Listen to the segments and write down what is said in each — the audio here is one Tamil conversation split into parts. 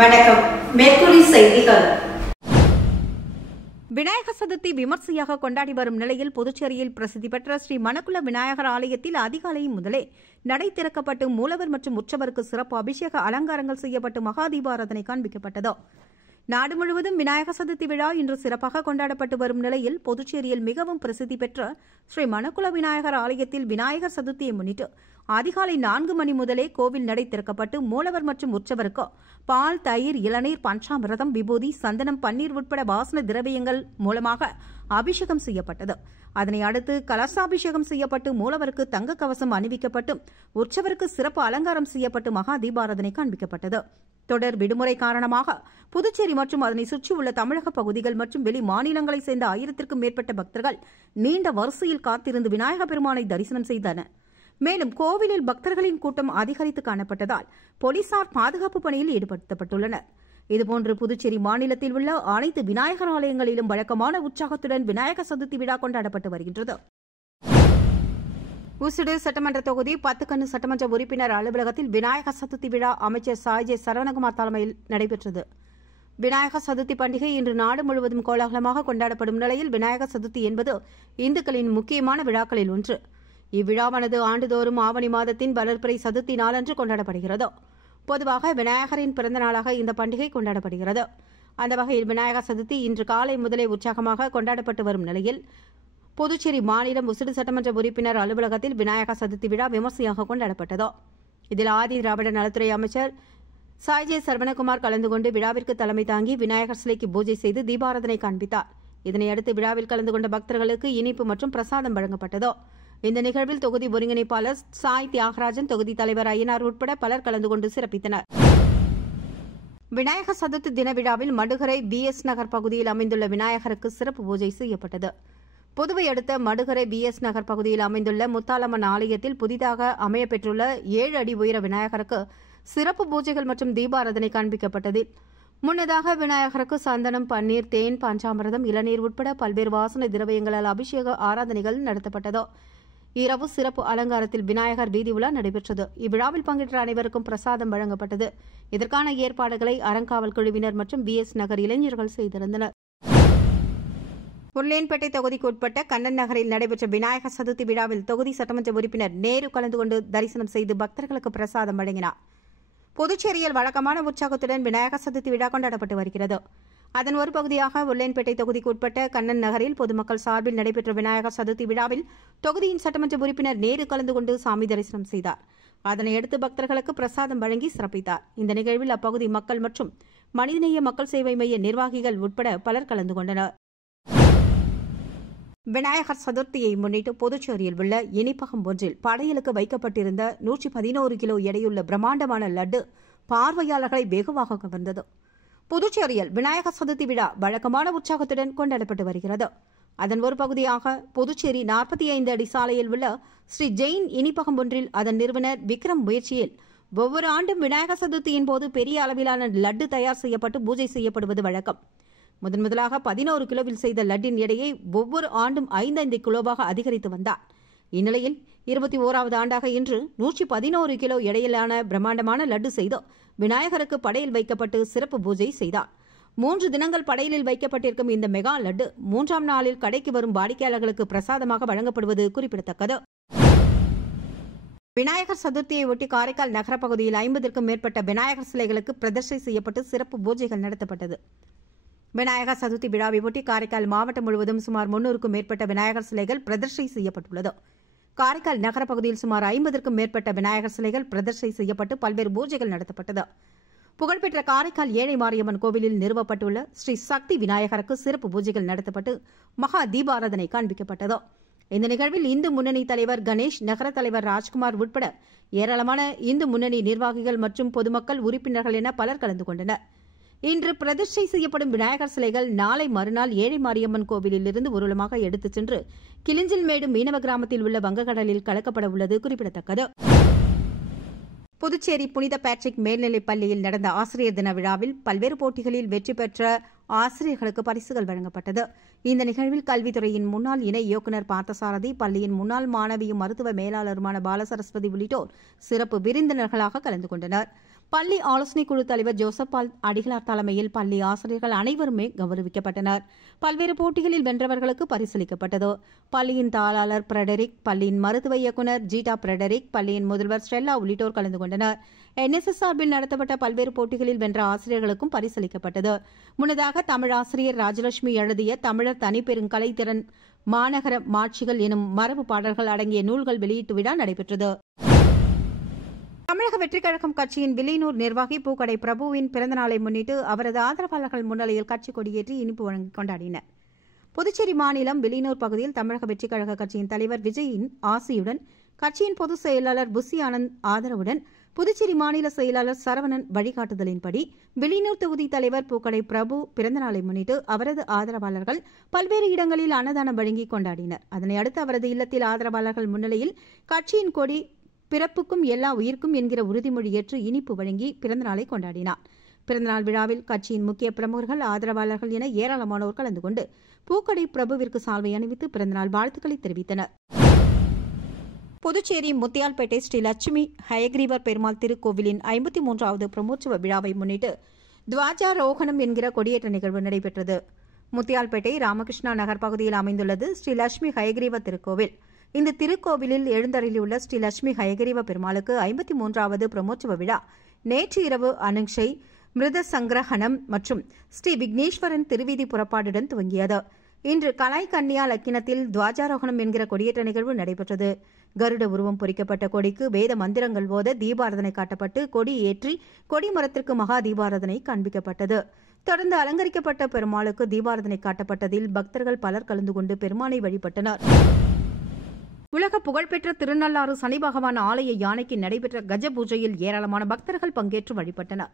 வணக்கம். மேற்குறி செய்திகள். விநாயகர் சதுர்த்தி விமர்சையாக கொண்டாடி வரும் நிலையில் புதுச்சேரியில் பிரசித்தி பெற்ற ஸ்ரீ மணக்குள விநாயகர் ஆலயத்தில் அதிகாலை முதலே நடை திறக்கப்பட்டு மூலவர் மற்றும் உற்சவருக்கு சிறப்பு அபிஷேக அலங்காரங்கள் செய்யப்பட்டு மகா தீபாராதனை காண்பிக்கப்பட்டது. நாடு முழுவதும் விநாயகர் சதுர்த்தி விழா இன்று சிறப்பாக கொண்டாடப்பட்டு வரும் நிலையில் புதுச்சேரியில் மிகவும் பிரசித்தி பெற்ற ஸ்ரீ மணக்குள விநாயகர் ஆலயத்தில் விநாயகர் சதுர்த்தியை முன்னிட்டு அதிகாலை 4 மணி முதலே கோவில் நடை திறக்கப்பட்டு மூலவர் மற்றும் உற்சவருக்கு பால், தயிர், இளநீர், பஞ்சாமிரதம், விபூதி, சந்தனம், பன்னீர் உட்பட வாசன திரவியங்கள் மூலமாக அபிஷேகம் செய்யப்பட்டது. அதனை அடுத்து கலசாபிஷேகம் செய்யப்பட்டு மூலவருக்கு தங்க கவசம் அணிவிக்கப்பட்டு உற்சவருக்கு சிறப்பு அலங்காரம் செய்யப்பட்டு மகா தீபாராதனை காண்பிக்கப்பட்டது. தொடர் விடுமுறை காரணமாக புதுச்சேரி மற்றும் அதனை சுற்றியுள்ள தமிழக பகுதிகள் மற்றும் வெளி மாநிலங்களைச் சேர்ந்த 1000க்கும் மேற்பட்ட பக்தர்கள் நீண்ட வரிசையில் காத்திருந்து விநாயகப் பெருமானை தரிசனம் செய்தனர். மேலும் கோவிலில் பக்தர்களின் கூட்டம் அதிகரித்து காணப்பட்டதால் போலீசார் பாதுகாப்பு பணியில் ஈடுபடுத்தப்பட்டுள்ளனர். இதுபோன்று புதுச்சேரி மாநிலத்தில் உள்ள அனைத்து விநாயகர் ஆலயங்களிலும் வழக்கமான உற்சாகத்துடன் விநாயகர் சதுர்த்தி விழா கொண்டாடப்பட்டு வருகின்றது. உசுடு சட்டமன்ற தொகுதி 10 கண்ணு சட்டமன்ற உறுப்பினர் அலுவலகத்தில் விநாயகர் சதுர்த்தி விழா அமைச்சர் சாய்ஜே சரவணகுமார் தலைமையில் நடைபெற்றது. விநாயகர் சதுர்த்தி பண்டிகை இன்று நாடு முழுவதும் கோலாகலமாக கொண்டாடப்படும் நிலையில் விநாயகர் சதுர்த்தி என்பது இந்துக்களின் முக்கியமான விழாக்களில் ஒன்று. இவ்விழாவானது ஆண்டுதோறும் ஆவணி மாதத்தின் வளர்பிறை சதுர்த்தி நாளன்று கொண்டாடப்படுகிறது. பொதுவாக விநாயகரின் பிறந்த நாளாக இந்த பண்டிகை கொண்டாடப்படுகிறது. அந்த வகையில் விநாயகர் சதுர்த்தி இன்று காலை முதலே உற்சாகமாக கொண்டாடப்பட்டு வரும் நிலையில் புதுச்சேரி மாநிலம் உசுடு சட்டமன்ற உறுப்பினர் அலுவலகத்தில் விநாயகர் சதுர்த்தி விழா விமர்சையாக கொண்டாடப்பட்டது. இதில் ஆதி திராவிட நலத்துறை அமைச்சர் சாய்ஜே சரவணகுமார் கலந்து கொண்டு விழாவிற்கு தலைமை தாங்கி விநாயகர் சிலைக்கு பூஜை செய்து தீபாராதனை காண்பித்தார். இதனையடுத்து விழாவில் கலந்து கொண்ட பக்தர்களுக்கு இனிப்பு மற்றும் பிரசாதம் வழங்கப்பட்டது. இந்த நிகழ்வில் தொகுதி ஒருங்கிணைப்பாளர் சாய் தியாகராஜன், தொகுதி தலைவர் ஐயனார் உட்பட பலர் கலந்து கொண்டு சிறப்பித்தனர். விநாயகர் சதுர்த்தி தின விழாவில் மடுகரை BS நகர் பகுதியில் அமைந்துள்ள விநாயகருக்கு சிறப்பு பூஜை செய்யப்பட்டது. புதுவை அடுத்த மடுகரை BS நகர் பகுதியில் அமைந்துள்ள முத்தாலம்மன் ஆலயத்தில் புதிதாக அமையப்பெற்றுள்ள 7 அடி உயர விநாயகருக்கு சிறப்பு பூஜைகள் மற்றும் தீபாராதனை காண்பிக்கப்பட்டது. முன்னதாக விநாயகருக்கு சந்தனம், பன்னீர், தேன், பஞ்சாமிரதம், இளநீர் உட்பட பல்வேறு வாசனை திரவியங்களால் அபிஷேக ஆராதனைகள் நடத்தப்பட்டது. இரவு சிறப்பு அலங்காரத்தில் விநாயகர் வீதி உலா நடைபெற்றது. இவ்விழாவில் பங்கேற்ற அனைவருக்கும் பிரசாதம் வழங்கப்பட்டது. இதற்கான ஏற்பாடுகளை அறங்காவல் குழுவினர் மற்றும் BS நகர் இளைஞர்கள் செய்திருந்தனர். உருளையன்பேட்டை தொகுதிக்கு உட்பட்ட கண்ணன் நகரில் நடைபெற்ற விநாயகர் சதுர்த்தி விழாவில் தொகுதி சட்டமன்ற உறுப்பினர் நேரு கலந்து கொண்டு தரிசனம் செய்து பக்தர்களுக்கு பிரசாதம் வழங்கினார். புதுச்சேரியில் வழக்கமான உற்சாகத்துடன் விநாயகர் சதுர்த்தி விழா கொண்டாடப்பட்டு வருகிறது. அதன் ஒரு பகுதியாக உருளையன்பேட்டை தொகுதிக்கு உட்பட்ட கண்ணன் நகரில் பொதுமக்கள் சார்பில் நடைபெற்ற விநாயகர் சதுர்த்தி விழாவில் தொகுதியின் சட்டமன்ற உறுப்பினர் நேரு கலந்து கொண்டு சாமி தரிசனம் செய்தார். அதனையடுத்து பக்தர்களுக்கு பிரசாதம் வழங்கி சிறப்பித்தார். இந்த நிகழ்வில் அப்பகுதி மக்கள் மற்றும் மனிதநேய மக்கள் சேவை மைய நிர்வாகிகள் உட்பட பலர் கலந்து கொண்டனர். விநாயகர் சதுர்த்தியை முன்னிட்டு புதுச்சேரியில் உள்ள இனிப்பகம் ஒன்றில் படையலுக்கு வைக்கப்பட்டிருந்த 111 கிலோ எடையுள்ள பிரம்மாண்டமான லட்டு பார்வையாளர்களை வெகுவாக கவர்ந்தது. புதுச்சேரியில் விநாயகர் சதுர்த்தி விழா வழக்கமான உற்சாகத்துடன் கொண்டாடப்பட்டு வருகிறது. அதன் ஒரு பகுதியாக புதுச்சேரி 45 அடி சாலையில் உள்ள ஸ்ரீ ஜெயின் இனிப்பகம் ஒன்றில் அதன் நிறுவனர் விக்ரம் முயற்சியில் ஒவ்வொரு ஆண்டும் விநாயகர் சதுர்த்தியின் போது பெரிய அளவிலான லட்டு தயார் செய்யப்பட்டு பூஜை செய்யப்படுவது வழக்கம். முதலாக 11 கிலோவில் செய்த லட்டின் எடையை ஒவ்வொரு ஆண்டும் 5 கிலோவாக அதிகரித்து வந்தார். இந்நிலையில் 21வது ஆண்டாக இன்று 111 கிலோ எடையிலான பிரம்மாண்டமான லட்டு செய்து விநாயகருக்கு படையல் வைக்கப்பட்டு சிறப்பு பூஜை செய்தார். 3 தினங்கள் படையலில் வைக்கப்பட்டிருக்கும் இந்த மெகா லட்டு 3ஆம் நாளில் கடைக்கு வரும் வாடிக்கையாளர்களுக்கு பிரசாதமாக வழங்கப்படுவது குறிப்பிடத்தக்கது. விநாயகர் சதுர்த்தியை ஒட்டி காரைக்கால் நகர பகுதியில் 50க்கும் மேற்பட்ட விநாயகர் சிலைகளுக்கு பிரதிஷ்டை செய்யப்பட்டு சிறப்பு பூஜைகள் நடத்தப்பட்டது. விநாயகர் சதுர்த்தி விழாவை ஒட்டி காரைக்கால் மாவட்டம் முழுவதும் சுமார் 300க்கும் மேற்பட்ட விநாயகர் சிலைகள் பிரதிஷ்டை செய்யப்பட்டுள்ளது. காரைக்கால் நகர பகுதியில் சுமார் 50க்கும் மேற்பட்ட விநாயகர் சிலைகள் பிரதிஷ்டை செய்யப்பட்டு பல்வேறு பூஜைகள் நடத்தப்பட்டது. புகழ்பெற்ற காரைக்கால் ஏழை மாரியம்மன் கோவிலில் நிறுவப்பட்டுள்ள ஸ்ரீ சக்தி விநாயகருக்கு சிறப்பு பூஜைகள் நடத்தப்பட்டு மகா தீபாராதனை காண்பிக்கப்பட்டது. இந்த நிகழ்வில் இந்து முன்னணி தலைவர் கணேஷ், நகர தலைவர் ராஜ்குமார் உட்பட ஏராளமான இந்து முன்னணி நிர்வாகிகள் மற்றும் பொதுமக்கள், உறுப்பினர்கள் என பலர் கலந்து கொண்டனர். இன்று பிரதிஷ்டை செய்யப்படும் விநாயகர் சிலைகள் நாளை மறுநாள் ஏழை மாரியம்மன் கோவிலில் இருந்து ஊர்வலமாக எடுத்துச் சென்று கிளிஞ்சில்மேடு மீனவ கிராமத்தில் உள்ள வங்கக்கடலில் கலக்கப்பட உள்ளது குறிப்பிடத்தக்கது. புதுச்சேரி புனித பேட்ரிக் மேல்நிலைப் பள்ளியில் நடந்த ஆசிரியர் தின விழாவில் பல்வேறு போட்டிகளில் வெற்றி பெற்ற ஆசிரியர்களுக்கு பரிசுகள் வழங்கப்பட்டது. இந்த நிகழ்வில் கல்வித்துறையின் முன்னாள் இணை இயக்குநர் பார்த்தசாரதி, பள்ளியின் முன்னாள் மாணவியும் மருத்துவ மேலாளருமான பாலசரஸ்வதி உள்ளிட்டோர் சிறப்பு விருந்தினர்களாக கலந்து கொண்டனர். பள்ளி ஆலோசனைக் குழு தலைவர் ஜோசப் பால் அடிகளார் தலைமையில் பள்ளி ஆசிரியர்கள் அனைவருமே கௌரவிக்கப்பட்டனர். பல்வேறு போட்டிகளில் வென்றவர்களுக்கு பரிசளிக்கப்பட்டது. பள்ளியின் தாளாளர் பிரெடரிக், பள்ளியின் மருத்துவ இயக்குநர் ஜீட்டா பிரெடரிக், பள்ளியின் முதல்வர் ஸ்டெல்லா உள்ளிட்டோர் கலந்து கொண்டனர். NSS சார்பில் நடத்தப்பட்ட பல்வேறு போட்டிகளில் வென்ற ஆசிரியர்களுக்கும் பரிசளிக்கப்பட்டது. முன்னதாக தமிழ் ஆசிரியர் ராஜலட்சுமி எழுதிய தமிழர் தனிப்பெருங்கலைத்திறன் மாநகர மாட்சிகள் எனும் மரபு பாடல்கள் அடங்கிய நூல்கள் வெளியீட்டு விழா நடைபெற்றது. தமிழக வெற்றிக் கழகம் கட்சியின் வில்லியனூர் நிர்வாகி பூக்கடை பிரபுவின் பிறந்தநாளை முன்னிட்டு அவரது ஆதரவாளர்கள் முன்னிலையில் கட்சி கொடியேற்றி இனிப்பு வழங்கி கொண்டாடினர். புதுச்சேரி மாநிலம் வில்லியனூர் பகுதியில் தமிழக வெற்றிக் கழக கட்சியின் தலைவர் விஜயின் ஆசியுடன், கட்சியின் பொதுச் செயலாளர் புசி ஆனந்த் ஆதரவுடன், புதுச்சேரி மாநில செயலாளர் சரவணன் வழிகாட்டுதலின்படி வில்லியனூர் தொகுதி தலைவர் பூக்கடை பிரபு பிறந்தநாளை முன்னிட்டு அவரது ஆதரவாளர்கள் பல்வேறு இடங்களில் அன்னதானம் வழங்கி கொண்டாடினர். அதனையடுத்து அவரது இல்லத்தில் ஆதரவாளர்கள் முன்னிலையில் கட்சியின் கொடி பிறப்புக்கும் எல்லா உயிர்க்கும் என்கிற உறுதிமொழி ஏற்று இனிப்பு வழங்கி பிறந்தநாளை கொண்டாடினார். பிறந்தநாள் விழாவில் கட்சியின் முக்கிய பிரமுகர்கள், ஆதரவாளர்கள் என ஏராளமானோர் கலந்து கொண்டு பூக்கடை பிரபுவிற்கு சால்வை அணிவித்து பிறந்தநாள் வாழ்த்துக்களை தெரிவித்தனர். புதுச்சேரி முத்தியால்பேட்டை ஸ்ரீ லட்சுமி ஹயக்ரீவர் பெருமாள் திருக்கோவிலின் 53வது பிரமோற்சவ விழாவை முன்னிட்டு துவாஜாரோகணம் என்கிற கொடியேற்ற நிகழ்வு நடைபெற்றது. முத்தியால்பேட்டை ராமகிருஷ்ணா நகர் பகுதியில் அமைந்துள்ளது ஸ்ரீ லட்சுமி ஹயக்ரீவ திருக்கோவில். இந்த திருக்கோவிலில் எழுந்தருளியுள்ள ஸ்ரீ லட்சுமி ஹயகிரீவ பெருமாளுக்கு 53வது பிரமோற்சவ விழா நேற்று இரவு அனுக்ஷை, மிருத சங்கிரஹணம் மற்றும் ஸ்ரீ விக்னேஸ்வரன் திருவீதி புறப்பாடுடன் துவங்கியது. இன்று கலாய் கன்னியா லக்கினத்தில் துவாஜாரோகணம் என்கிற கொடியேற்ற நிகழ்வு நடைபெற்றது. கருட உருவம் பொறிக்கப்பட்ட கொடிக்கு வேத மந்திரங்கள் ஓத தீபாரதனை காட்டப்பட்டு கொடி ஏற்றி கொடிமரத்திற்கு மகா தீபாரதனை காண்பிக்கப்பட்டது. தொடர்ந்து அலங்கரிக்கப்பட்ட பெருமாளுக்கு தீபாரதனை காட்டப்பட்டதில் பக்தர்கள் பலர் கலந்து கொண்டு பெருமானை வழிபட்டனர். உலக புகழ்பெற்ற திருநள்ளாறு சனி பகவான் ஆலய யானைக்கு நடைபெற்ற கஜ பூஜையில் ஏராளமான பக்தர்கள் பங்கேற்று வழிபட்டனர்.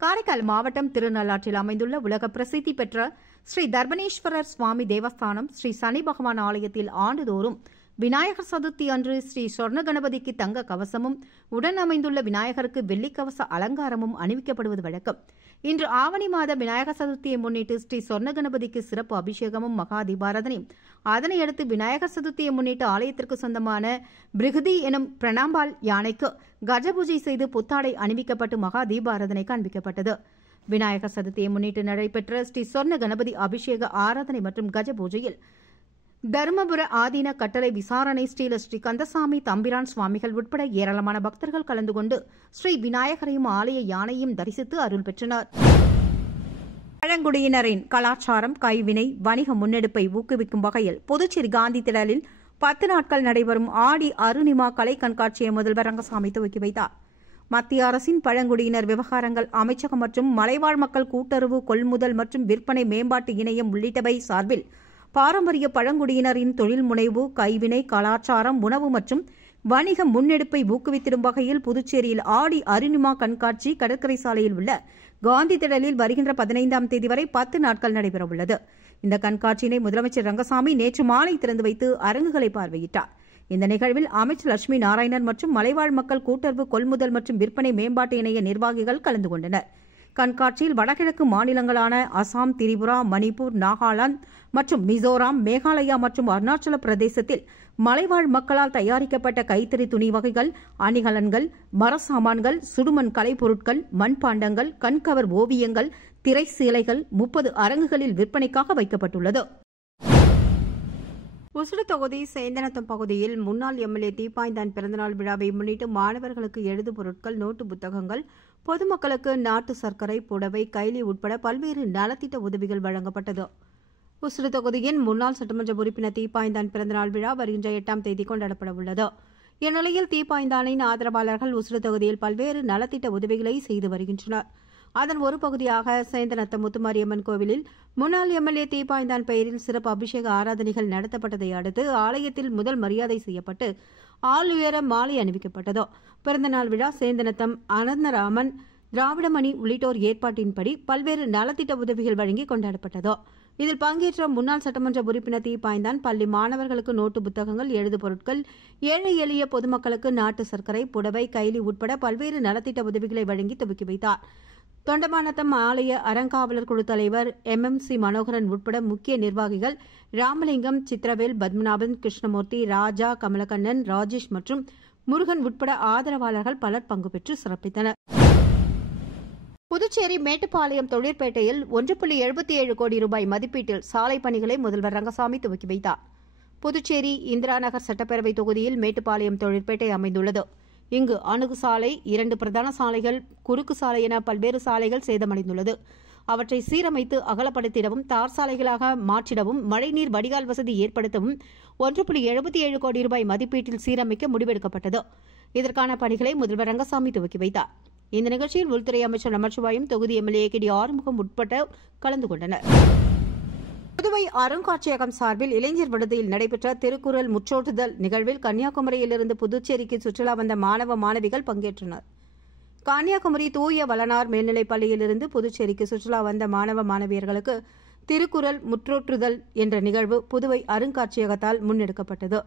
காரைக்கால் மாவட்டம் திருநள்ளாற்றில் அமைந்துள்ள உலக பிரசித்தி பெற்ற ஸ்ரீ தர்பணேஸ்வரர் சுவாமி தேவஸ்தானம் ஸ்ரீ சனி பகவான் ஆலயத்தில் ஆண்டுதோறும் விநாயகர் சதுர்த்தி அன்று ஸ்ரீ சொர்ண கணபதிக்கு தங்க கவசமும், உடன் அமைந்துள்ள விநாயகருக்கு வெள்ளிக்கவச அலங்காரமும் அணிவிக்கப்படுவது வழக்கம். இன்று ஆவணி மாத விநாயகர் சதுர்த்தியை முன்னிட்டு ஸ்ரீ சொர்ண கணபதிக்கு சிறப்பு அபிஷேகமும் மகா தீபாரதனையும், அதனையடுத்து விநாயகர் சதுர்த்தியை முன்னிட்டு ஆலயத்திற்கு சொந்தமான பிருகுதி எனும் பிரணாம்பாள் யானைக்கு கஜபூஜை செய்து புத்தாடை அணிவிக்கப்பட்டு மகா தீபாரதனை காண்பிக்கப்பட்டது. விநாயகர் சதுர்த்தியை முன்னிட்டு நடைபெற்ற ஸ்ரீ சொர்ண கணபதி அபிஷேக ஆராதனை மற்றும் கஜ பூஜையில் தருமபுர ஆதீன கட்டளை விசாரணை ஸ்ரீல ஸ்ரீ கந்தசாமி தம்பிரான் சுவாமிகள் உட்பட ஏராளமான பக்தர்கள் கலந்து கொண்டு ஸ்ரீ விநாயகரையும் ஆலய யானையும் தரிசித்து அருள் பெற்றனர். பழங்குடியினரின் கலாச்சாரம், கைவினை, வணிக முன்னெடுப்பை ஊக்குவிக்கும் வகையில் புதுச்சேரி காந்தி திடலில் 10 நாட்கள் நடைபெறும் ஆடி அருணிமா கலை கண்காட்சியை முதல்வர் ரங்கசாமி துவக்கி வைத்தார். மத்திய அரசின் பழங்குடியினர் விவகாரங்கள் அமைச்சகம் மற்றும் மலைவாழ் மக்கள் கூட்டுறவு கொள்முதல் மற்றும் விற்பனை மேம்பாட்டு இணையம் உள்ளிட்டவை சார்பில் பாரம்பரிய பழங்குடியினரின் தொழில் முனைவு, கைவினை, கலாச்சாரம், உணவு மற்றும் வணிக முன்னெடுப்பை ஊக்குவித்திடும் வகையில் புதுச்சேரியில் ஆடி அருணிமா கண்காட்சி கடற்கரை சாலையில் உள்ள காந்தி திடலில் வருகின்ற 15ஆம் தேதி வரை 10 நாட்கள் நடைபெறவுள்ளது. இந்த கண்காட்சியினை முதலமைச்சர் ரங்கசாமி நேற்று மாலை திறந்து வைத்து அரங்குகளை பார்வையிட்டார். இந்த நிகழ்வில் அமைச்சர் லட்சுமி நாராயணன் மற்றும் மலைவாழ் மக்கள் கூட்டுறவு கொள்முதல் மற்றும் விற்பனை மேம்பாட்டு இணைய நிர்வாகிகள் கலந்து கொண்டனர். கண்காட்சியில் வடகிழக்கு மாநிலங்களான அசாம், திரிபுரா, மணிப்பூர், நாகாலாந்து மற்றும் மிசோராம், மேகாலயா மற்றும் அருணாச்சல பிரதேசத்தில் மலைவாழ் மக்களால் தயாரிக்கப்பட்ட கைத்தறி துணி வகைகள், அணிகலன்கள், மரசாமான்கள், சுடுமண் கலைப்பொருட்கள், மண்பாண்டங்கள், கண்கவர் ஓவியங்கள், திரை சீலைகள் 30 அரங்குகளில் விற்பனைக்காக வைக்கப்பட்டுள்ளது. உசுடு தொகுதி சேந்தனத்தம் பகுதியில் முன்னாள் எம்எல்ஏ தீப்பாய்ந்தான் பிறந்தநாள் விழாவை முன்னிட்டு மாணவர்களுக்கு எழுது பொருட்கள், நோட்டு புத்தகங்கள், பொதுமக்களுக்கு நாட்டு சர்க்கரை, புடவை, கைலி உட்பட பல்வேறு நலத்திட்ட உதவிகள் வழங்கப்பட்டது. உசுடு தொகுதியின் முன்னாள் சட்டமன்ற உறுப்பினர் தீப்பாய்ந்தான் பிறந்தநாள் விழா வருகின்ற 8ஆம் தேதி கொண்டாடப்பட உள்ளது. இந்நிலையில் தீப்பாய்ந்தானின் ஆதரவாளர்கள் உசுடு தொகுதியில் பல்வேறு நலத்திட்ட உதவிகளை செய்து வருகின்றனர். அதன் ஒரு பகுதியாக சேந்தனத்தம் முத்துமாரியம்மன் கோவிலில் முன்னாள் எம்எல்ஏ தீப்பாய்ந்தான் பெயரில் சிறப்பு அபிஷேக ஆராதனைகள் நடத்தப்பட்டதை அடுத்து ஆலயத்தில் முதல் மரியாதை செய்யப்பட்டு ஆள் உயர மாலை அணிவிக்கப்பட்டது. பிறந்தநாள் விழா சேந்தனத்தம் அனந்தராமன், திராவிடமணி உள்ளிட்டோர் ஏற்பாட்டின்படி பல்வேறு நலத்திட்ட உதவிகள் வழங்கி கொண்டாடப்பட்டது. இதில் பங்கேற்ற முன்னாள் சட்டமன்ற உறுப்பினர் தீப்பாய்ந்தான் பள்ளி மாணவர்களுக்கு நோட்டு புத்தகங்கள், எழுது பொருட்கள், ஏழை எளிய பொதுமக்களுக்கு நாட்டு சர்க்கரை, புடவை, கைலி உட்பட பல்வேறு நலத்திட்ட உதவிகளை வழங்கி துவக்கி வைத்தார். தொண்டமானத்தம் ஆலய அறங்காவலர் குழு தலைவர் MMC மனோகரன் உட்பட முக்கிய நிர்வாகிகள் ராமலிங்கம், சித்திரவேல், பத்மநாபன், கிருஷ்ணமூர்த்தி, ராஜா, கமலக்கண்ணன், ராஜேஷ் மற்றும் முருகன் உட்பட ஆதரவாளர்கள் பலர் பங்கு பெற்று சிறப்பித்தனர். புதுச்சேரி மேட்டுப்பாளையம் தொழிற்பேட்டையில் 1.77 கோடி ரூபாய் மதிப்பீட்டில் சாலை பணிகளை முதல்வர் ரங்கசாமி துவக்கி வைத்தார். புதுச்சேரி இந்திரா நகர் சட்டப்பேரவை தொகுதியில் மேட்டுப்பாளையம் தொழிற்பேட்டை அமைந்துள்ளது. இங்கு அணுகு சாலை, 2 பிரதான சாலைகள், குறுக்கு சாலை என பல்வேறு சாலைகள் சேதமடைந்துள்ளது. அவற்றை சீரமைத்து அகலப்படுத்திடவும், தார் சாலைகளாக மாற்றிடவும், மழைநீர் வடிகால் வசதி ஏற்படுத்தவும் 1.77 கோடி ரூபாய் மதிப்பீட்டில் சீரமைக்க முடிவெடுக்கப்பட்டது. இதற்கான பணிகளை முதல்வர் ரங்கசாமி துவக்கி வைத்தார். இந்த நிகழ்ச்சியில் உள்துறை அமைச்சர் நமச்சிவாயம், தொகுதி எம்எல்ஏ கே டி ஆறுமுகம் உட்பட கலந்து கொண்டனர். புதுவை அருங்காட்சியகம் சார்பில் இளைஞர் விடுதியில் நடைபெற்ற திருக்குறள் முற்றோட்டுதல் நிகழ்வில் கன்னியாகுமரியிலிருந்து புதுச்சேரிக்கு சுற்றுலா வந்த மாணவ மாணவிகள் பங்கேற்றனர். கன்னியாகுமரி தூய வளனார் மேல்நிலைப் பள்ளியிலிருந்து புதுச்சேரிக்கு சுற்றுலா வந்த மாணவ மாணவியர்களுக்கு திருக்குறள் முற்றோற்றுதல் என்ற நிகழ்வு புதுவை அருங்காட்சியகத்தால் முன்னெடுக்கப்பட்டது.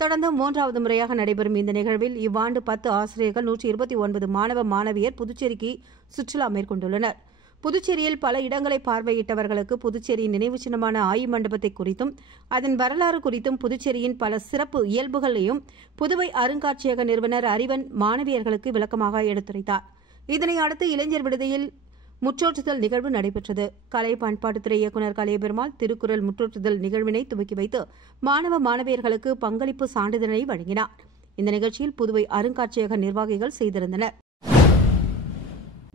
தொடர்ந்து 3வது முறையாக நடைபெறும் இந்த நிகழ்வில் இவ்வாண்டு 10 ஆசிரியர்கள், 129 மாணவ மாணவியர் புதுச்சேரிக்கு சுற்றுலா மேற்கொண்டுள்ளனர். புதுச்சேரியில் பல இடங்களை பார்வையிட்டவர்களுக்கு புதுச்சேரியின் நினைவு சின்னமான ஆயி மண்டபத்தை குறித்தும், அதன் வரலாறு குறித்தும், புதுச்சேரியின் பல சிறப்பு இயல்புகளையும் புதுவை அருங்காட்சியக நிறுவனர் அறிவன் மாணவியர்களுக்கு விளக்கமாக எடுத்துரைத்தார். இதனை அடுத்து இளைஞர் விடுதியில் முற்றோற்றுதல் நிகழ்வு நடைபெற்றது. கலை பண்பாட்டுத்துறை இயக்குநர் கலையபெருமாள் திருக்குறள் முற்றோற்றுதல் நிகழ்வினை துவக்கி வைத்து மாணவ மாணவியர்களுக்கு பங்களிப்பு சான்றிதழை வழங்கினார். இந்த நிகழ்ச்சியில் புதுவை அருங்காட்சியக நிர்வாகிகள் செய்திருந்தனர்.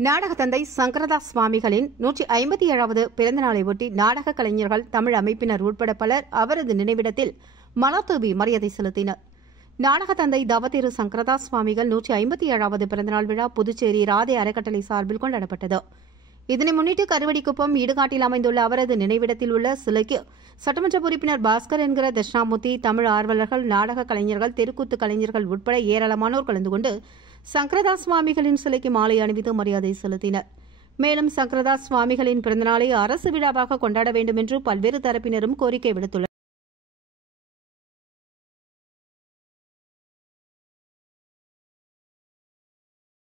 நாடக தந்தை சங்கரதாஸ் சுவாமிகளின் 157வது பிறந்த நாளையொட்டி நாடக கலைஞர்கள், தமிழ் அமைப்பினர் உட்பட பலர் அவரது நினைவிடத்தில் மலர் தூவி மரியாதை செலுத்தினர். நாடக தந்தை தவத்திரு சங்கரதாஸ் சுவாமிகள் 157வது பிறந்தநாள் விழா புதுச்சேரி ராதே அறக்கட்டளை சார்பில் கொண்டாடப்பட்டது. இதனை முன்னிட்டு கருவடிக்குப்பம் இடுகாட்டில் அமைந்துள்ள அவரது நினைவிடத்தில் உள்ள சிலைக்கு சட்டமன்ற உறுப்பினர் பாஸ்கர் என்கிற தட்சிணாமூர்த்தி, தமிழ் ஆர்வலர்கள், நாடக கலைஞர்கள், தெருக்கூத்து கலைஞர்கள் உட்பட ஏராளமானோர் கலந்து கொண்டு சங்கரதாஸ் சுவாமிகளின் சிலைக்கு மாலை அணிவித்து மரியாதை செலுத்தினர். மேலும் சங்கரதாஸ் சுவாமிகளின் பிறந்தநாளை அரசு விழாவாக கொண்டாட வேண்டும் என்று பல்வேறு தரப்பினரும் கோரிக்கை விடுத்துள்ளனர்.